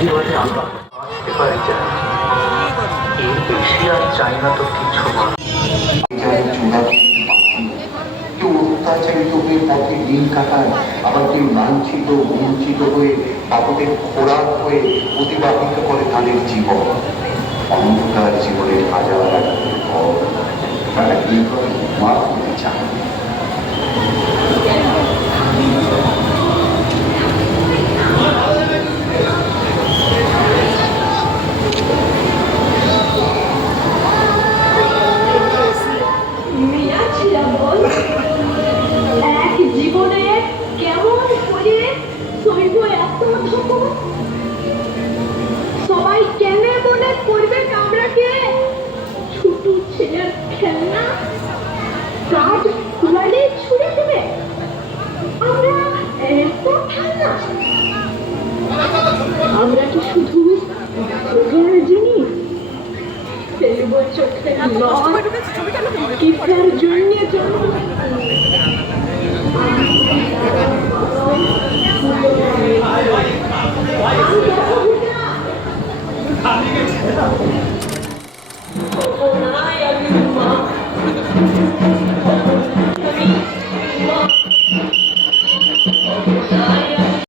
জীবনে আমরা বাঁচতে পারি যাই, এর বেশি আর চাই না তো কিছু না। কেউ অত্যাচারিত হয়ে পথে দিন কাটায়, আবার কেউ লাঞ্ছিত বঞ্চিত হয়ে আপদের খোরাক হয়ে অতিবাহিত করে তাদের জীবন। অন্ধকার জীবনের হাজার পর তারা এইভাবে মা হতে চায়। এক জীবনে কেমন করে সইব এত ধকল? সবাই কেনে মনে করবে কামড়াকে ছোট ছেলের খেলনা, কাজ কুড়ালে ছুড়ে দেবে। আমরা এত খেলনা, আমরা কি শুধু চোখের জিনিস? ফেলব চোখের লস, কিসের জন্য জন্ম